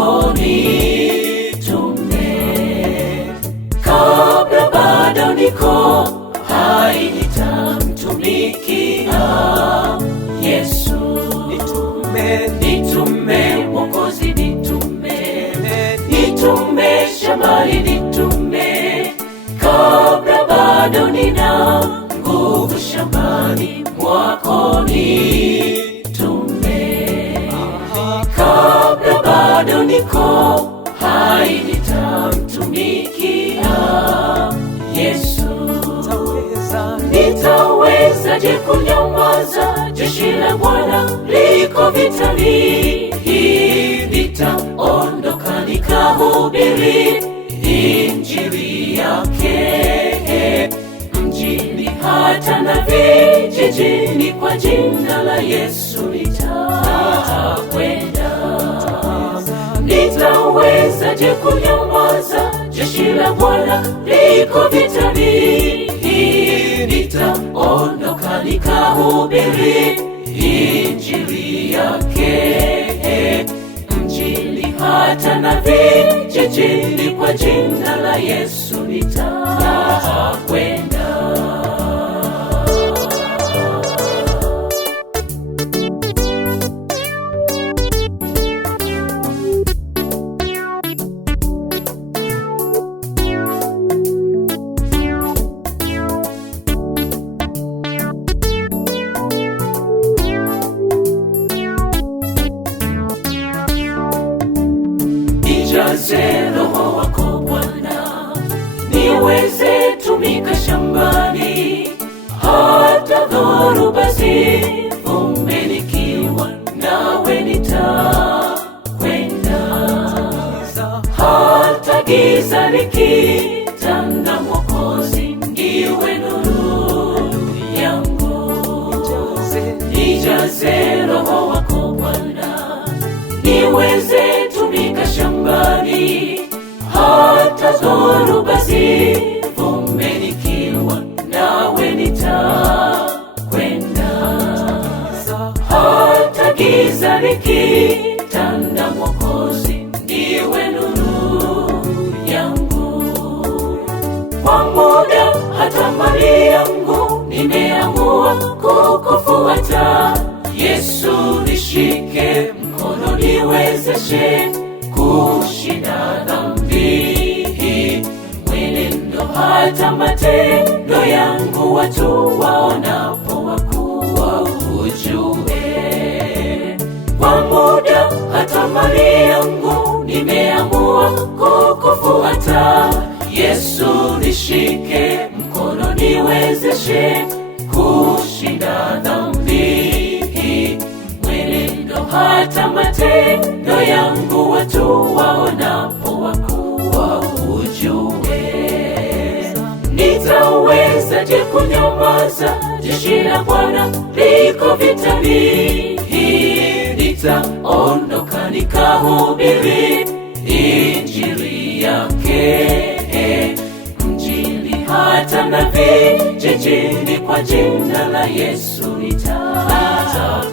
mwako nitume. Kabla bado niko hai nitamtumikia Yesu. Nitume Mwokozi, nitume shambani, nitume kabla bado nina nguvu shambani mwako nitume. Kabla bado niko hai nitamtumikia Yesu. Nitawezaje kunyamaza? Jeshi la Bwana liko vitani. Nitaondoka nikahubiri injili yake mjini hata na vijijini, kwa jina la Yesu nitakwenda. Nitawezaje kunyamaza? Jeshi la Bwana liko vitani. Nitaondoka nikahubiri injili yake mjini hata na vijijini, kwa jina la Yesu nitakwenda. Nijaze Roho wako Bwana, niweze tumika shambani, hata dhoruba zivume, nikiwa nawe nitakwenda. Hata giza likitanda, Mwokozi ndiwe nuru yangu. Nijaze Roho wako Bwana, niweze tumika shambani, hata dhoruba zivume, nikiwa nawe nitakwenda. Hata giza likitanda, Mwokozi ndiwe nuru yangu. Kwa muda hata mali yangu nimeamua kukufuata Yesu. Nishike mkono, niwezeshe kushinda dhambi, mwenendo hata matendo yangu, watu waonapo wakuwa ujue. Kwa muda hata mali yangu nimeamua kukufuata Yesu. Nishike mkono, niwezeshe kushinda dhambi, mwenendo hata matendo yangu, watu waonapo wakuwa ujue. Nitawezaje kunyamaza? Jeshi la Bwana liko vitani. Nitaondoka nikahubiri injili yake mjini hata na vijijini, kwa jina la Yesu nitakwenda.